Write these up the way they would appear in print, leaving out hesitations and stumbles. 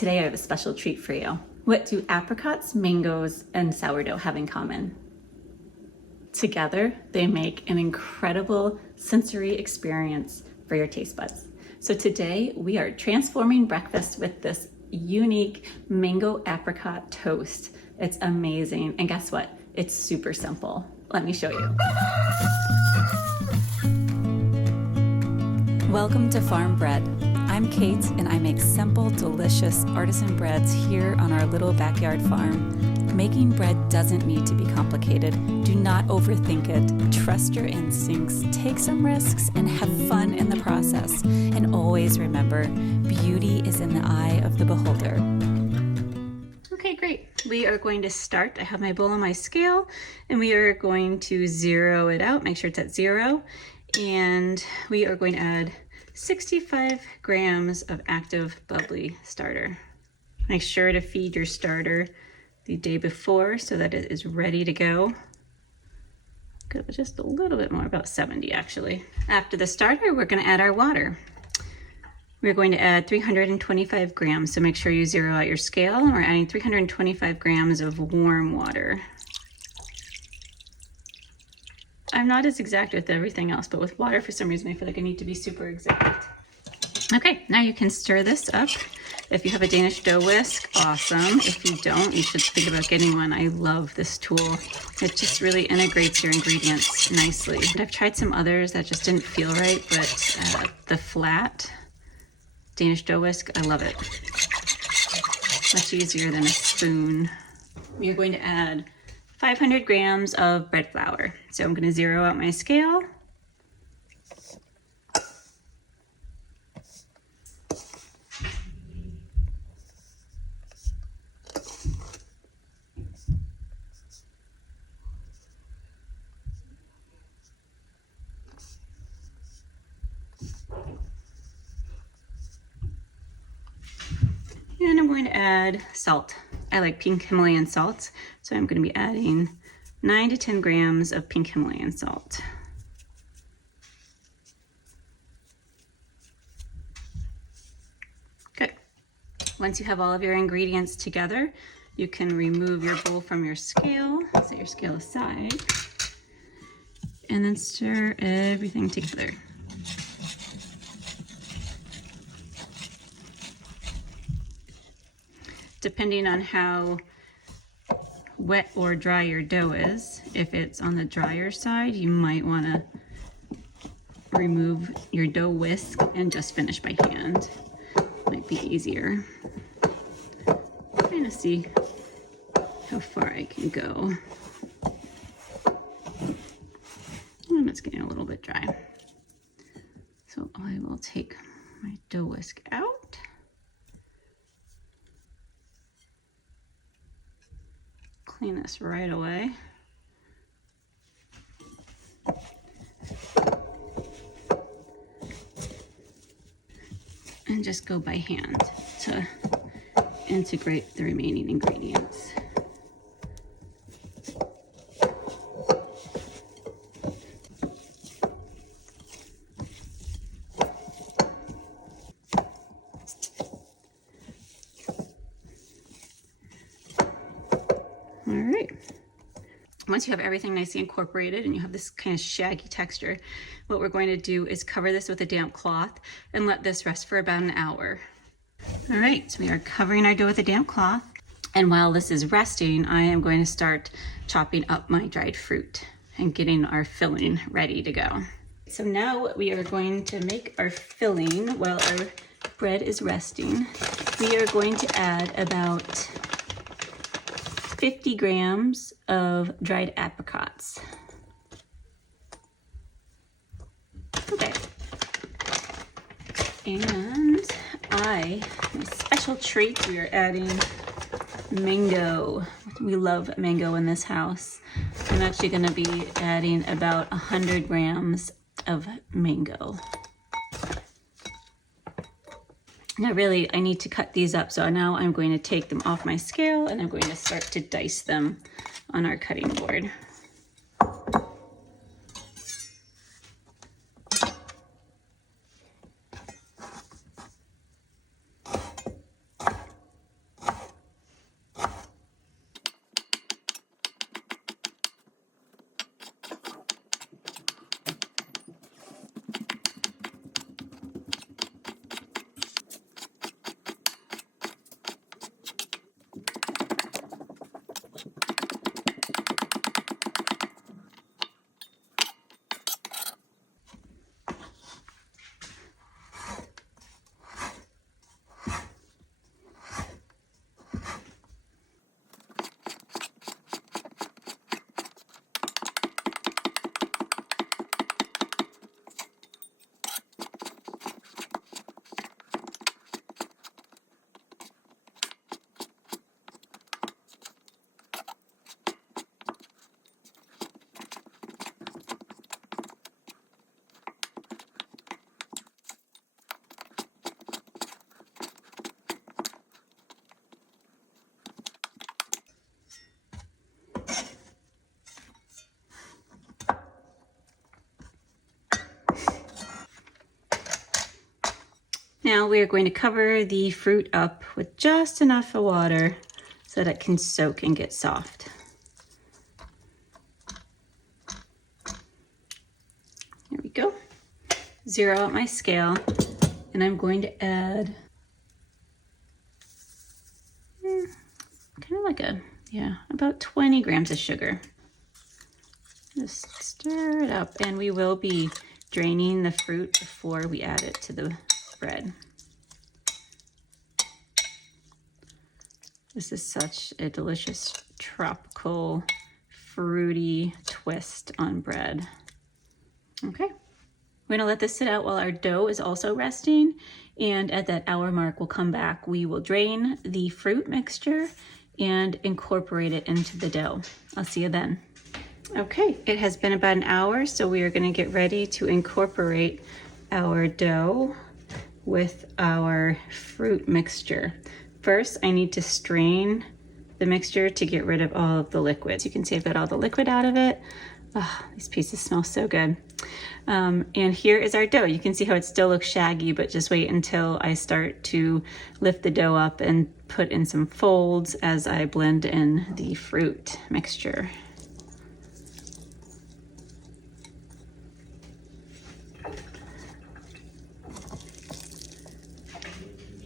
Today I have a special treat for you. What do apricots, mangoes, and sourdough have in common? Together, they make an incredible sensory experience for your taste buds. So today we are transforming breakfast with this unique mango apricot toast. It's amazing. And guess what? It's super simple. Let me show you. Welcome to Farm Bread. I'm Kate and I make simple, delicious artisan breads here on our little backyard farm. Making bread doesn't need to be complicated. Do not overthink it. Trust your instincts, take some risks, and have fun in the process. And always remember, beauty is in the eye of the beholder. Okay, great. We are going to start. I have my bowl on my scale and we are going to zero it out. Make sure it's at 0. And we are going to add 65 grams of active bubbly starter. Make sure to feed your starter the day before so that it is ready to go. Go just a little bit more, about 70 actually. After the starter, we're going to add our water. We're going to add 325 grams, so make sure you zero out your scale. And we're adding 325 grams of warm water. I'm not as exact with everything else, but with water, for some reason, I feel like I need to be super exact. Okay, now you can stir this up. If you have a Danish dough whisk, awesome. If you don't, you should think about getting one. I love this tool. It just really integrates your ingredients nicely. And I've tried some others that just didn't feel right, but the flat Danish dough whisk, I love it. Much easier than a spoon. We are going to add 500 grams of bread flour. So I'm going to zero out my scale. And I'm going to add salt. I like pink Himalayan salt, so I'm going to be adding 9 to 10 grams of pink Himalayan salt. Good. Once you have all of your ingredients together, you can remove your bowl from your scale, set your scale aside, and then stir everything together. Depending on how wet or dry your dough is, if it's on the drier side, you might want to remove your dough whisk and just finish by hand. Might be easier. Trying to see how far I can go. And it's getting a little bit dry. So I will take my dough whisk out. Clean this right away. And just go by hand to integrate the remaining ingredients. All right. Once you have everything nicely incorporated and you have this kind of shaggy texture, what we're going to do is cover this with a damp cloth and let this rest for about an hour. All right, so we are covering our dough with a damp cloth. And while this is resting, I am going to start chopping up my dried fruit and getting our filling ready to go. So now we are going to make our filling while our bread is resting. We are going to add about 50 grams of dried apricots. Okay. And my special treat, we are adding mango. We love mango in this house. I'm actually going to be adding about 100 grams of mango. Now really, I need to cut these up, so now I'm going to take them off my scale and I'm going to start to dice them on our cutting board. Now we are going to cover the fruit up with just enough of water so that it can soak and get soft. There we go. Zero out my scale, and I'm going to add kind of like about 20 grams of sugar. Just stir it up, and we will be draining the fruit before we add it to the bread. This is such a delicious tropical fruity twist on bread. Okay, we're gonna let this sit out while our dough is also resting, and at that hour mark we'll come back. We will drain the fruit mixture and incorporate it into the dough. I'll see you then. Okay, it has been about an hour, so we are gonna get ready to incorporate our dough with our fruit mixture. First, I need to strain the mixture to get rid of all of the liquids. You can see I've got all the liquid out of it. Oh, these pieces smell so good. And here is our dough. You can see how it still looks shaggy, but just wait until I start to lift the dough up and put in some folds as I blend in the fruit mixture.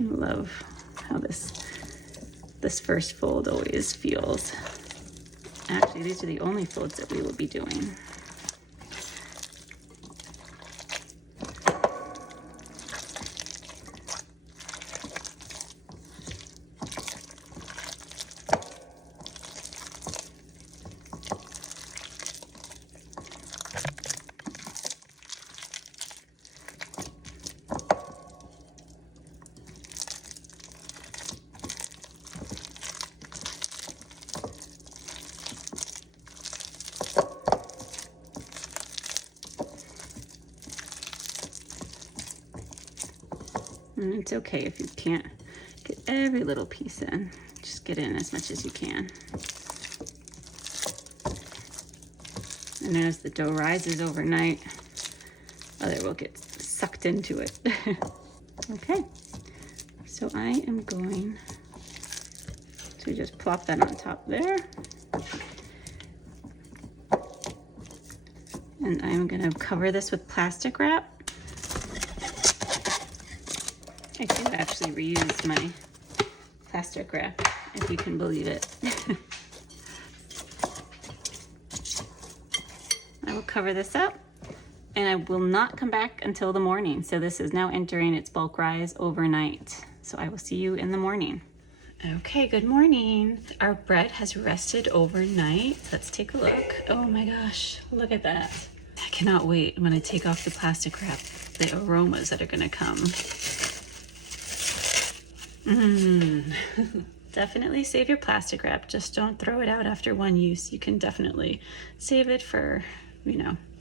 I love how this first fold always feels. Actually, these are the only folds that we will be doing. And it's okay if you can't get every little piece in. Just get in as much as you can. And as the dough rises overnight, other will get sucked into it. Okay, so I am going to just plop that on top there. And I'm gonna cover this with plastic wrap. I do actually reuse my plastic wrap, if you can believe it. I will cover this up, and I will not come back until the morning. So this is now entering its bulk rise overnight. So I will see you in the morning. Okay, good morning. Our bread has rested overnight. Let's take a look. Oh my gosh, look at that. I cannot wait when I take off the plastic wrap, the aromas that are gonna come. Definitely save your plastic wrap. Just don't throw it out after one use. You can definitely save it for,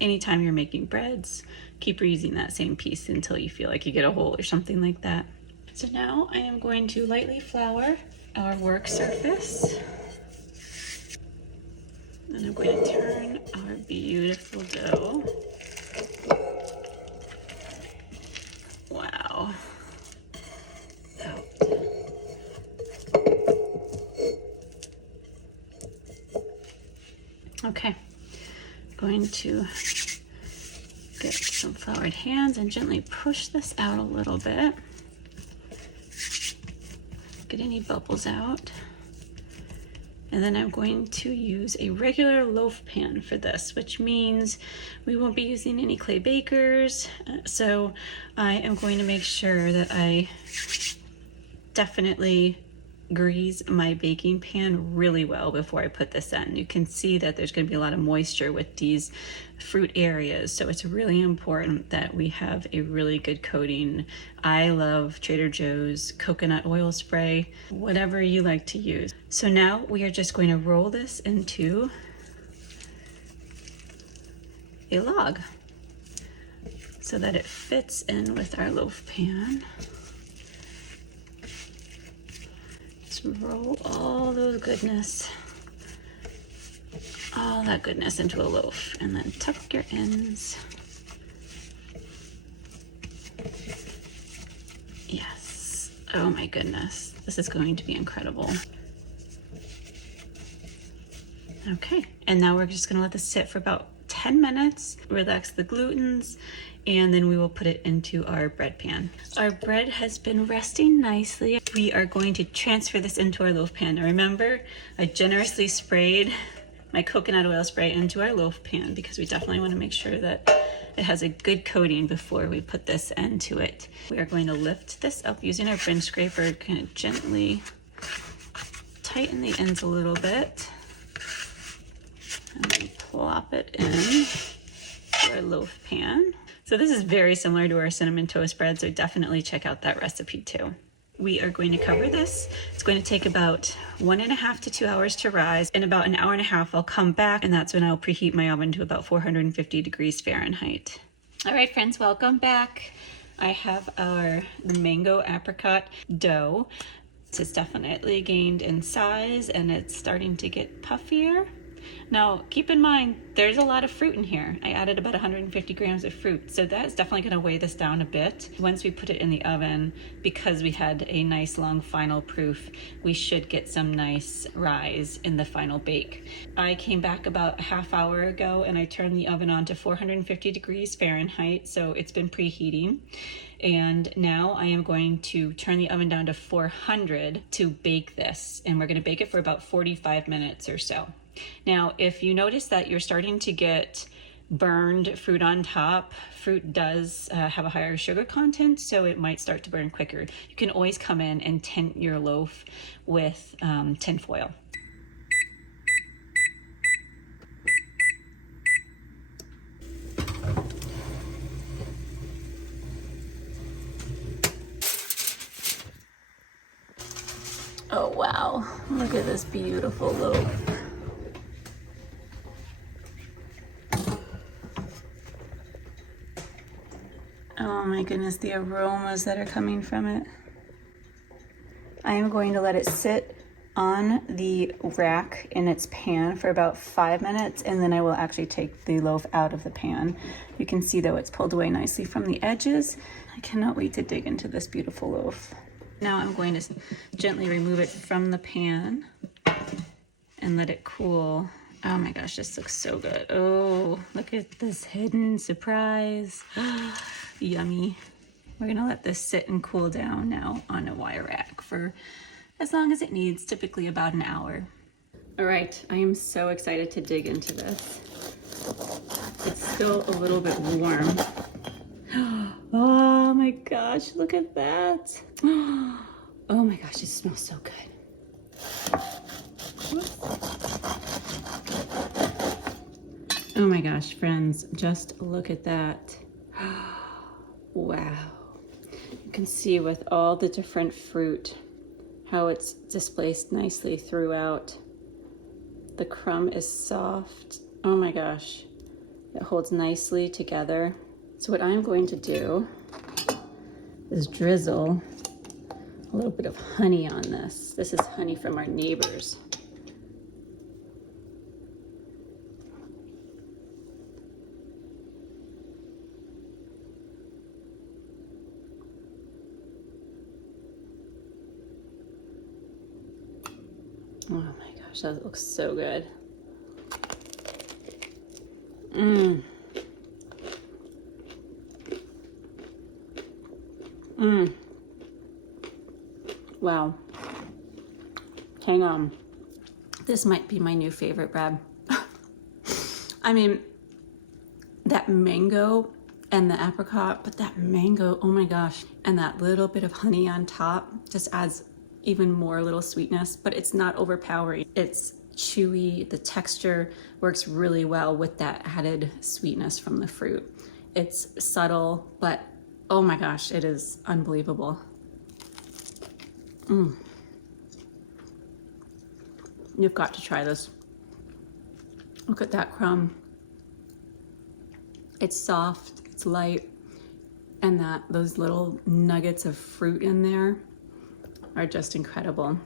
anytime you're making breads. Keep reusing that same piece until you feel like you get a hole or something like that. So now I am going to lightly flour our work surface. And I'm going to turn our beautiful dough. Wow. Out. Okay, going to get some floured hands and gently push this out a little bit. Get any bubbles out. And then I'm going to use a regular loaf pan for this, which means we won't be using any clay bakers. So I am going to make sure that I definitely grease my baking pan really well before I put this in. You can see that there's going to be a lot of moisture with these fruit areas, so it's really important that we have a really good coating. I love Trader Joe's coconut oil spray, whatever you like to use. So now we are just going to roll this into a log so that it fits in with our loaf pan. Roll all that goodness into a loaf, and then tuck your ends Oh my goodness, this is going to be incredible. Okay, and now we're just gonna let this sit for about 10 minutes, relax the glutens, and then we will put it into our bread pan. Our bread has been resting nicely. We are going to transfer this into our loaf pan. Now remember, I generously sprayed my coconut oil spray into our loaf pan because we definitely want to make sure that it has a good coating before we put this into it. We are going to lift this up using our bench scraper, kind of gently tighten the ends a little bit, and then plop it in to our loaf pan. So this is very similar to our cinnamon toast bread, so definitely check out that recipe too. We are going to cover this. It's going to take about 1.5 to 2 hours to rise. In about an hour and a half, I'll come back, and that's when I'll preheat my oven to about 450 degrees Fahrenheit. All right, friends, welcome back. I have the mango apricot dough. It's definitely gained in size, and it's starting to get puffier. Now, keep in mind, there's a lot of fruit in here. I added about 150 grams of fruit, so that's definitely going to weigh this down a bit. Once we put it in the oven, because we had a nice long final proof, we should get some nice rise in the final bake. I came back about a half hour ago and I turned the oven on to 450 degrees Fahrenheit, so it's been preheating. And now I am going to turn the oven down to 400 to bake this, and we're going to bake it for about 45 minutes or so. Now, if you notice that you're starting to get burned fruit on top, fruit does have a higher sugar content, so it might start to burn quicker. You can always come in and tint your loaf with tin foil. Oh wow, look at this beautiful loaf. Oh my goodness, the aromas that are coming from it. I am going to let it sit on the rack in its pan for about 5 minutes, and then I will actually take the loaf out of the pan. You can see though it's pulled away nicely from the edges. I cannot wait to dig into this beautiful loaf. Now I'm going to gently remove it from the pan and let it cool. Oh my gosh, this looks so good. Oh, look at this hidden surprise. Yummy. We're gonna let this sit and cool down now on a wire rack for as long as it needs, typically about an hour. All right, I am so excited to dig into this. It's still a little bit warm. Oh my gosh, look at that. Oh my gosh, it smells so good. Oh my gosh, friends, just look at that. Wow. You can see with all the different fruit how it's displaced nicely throughout. The crumb is soft. Oh my gosh. It holds nicely together. So what I'm going to do is drizzle a little bit of honey on this. This is honey from our neighbors. Oh my gosh, that looks so good. Mmm. Mmm. Wow. Hang on. This might be my new favorite bread. I mean, that mango and the apricot, but that mango, oh my gosh. And that little bit of honey on top just adds even more little sweetness, but it's not overpowering. It's chewy. The texture works really well with that added sweetness from the fruit. It's subtle, but oh my gosh, it is unbelievable. You've got to try this. Look at that crumb. It's soft, it's light, and those little nuggets of fruit in there are just incredible.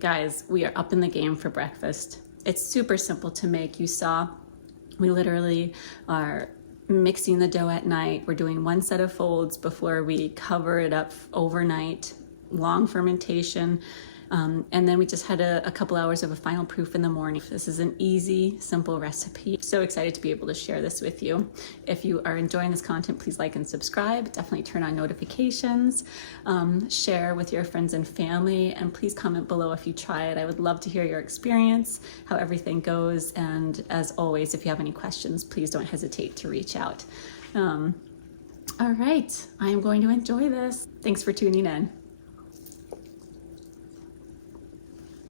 Guys, we are up in the game for breakfast. It's super simple to make. You saw, we literally are mixing the dough at night. We're doing one set of folds before we cover it up overnight. long fermentation. And then we just had a couple hours of a final proof in the morning. This is an easy, simple recipe. So excited to be able to share this with you. If you are enjoying this content, please like and subscribe. Definitely turn on notifications. Share with your friends and family, and please comment below if you try it. I would love to hear your experience, how everything goes. And as always, if you have any questions, please don't hesitate to reach out. All right, I am going to enjoy this. Thanks for tuning in.